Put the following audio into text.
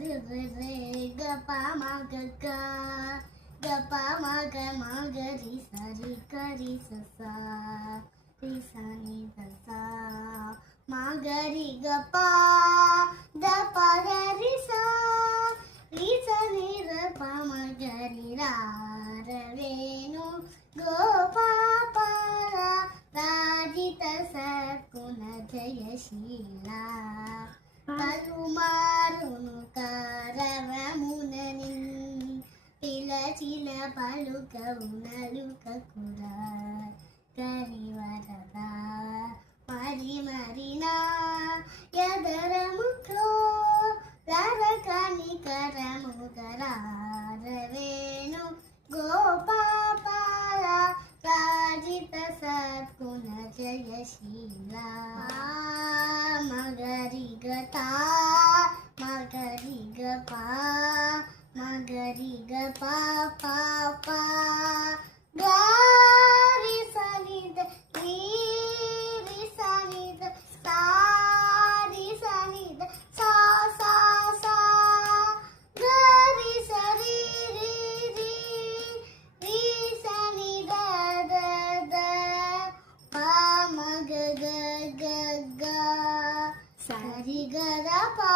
re re ga pa ma ga pa ma ga ri sa ri sa ni sa ma ga ri ga pa da pa ga ri sa ni da pa ma ga ri ra venu Gopala రాజిత సకున Jayasheela పలుమారును కరవమునని పిలచిన పలుకవు నలుకకురా కరివరద మరి మరినా ఎదరముఖో రరకని కరము కరారవేణు గోపాల రాజిత సత్కుణ జయశీల మగరి గతా మగరి గపా మగరి గపా పాపా గారి సనిద రి సనిద సారి సనిద సా సా సా గరి సరి రి రి రి సని ద ద ద పా మ గ గ గ గ సరి గ ద పా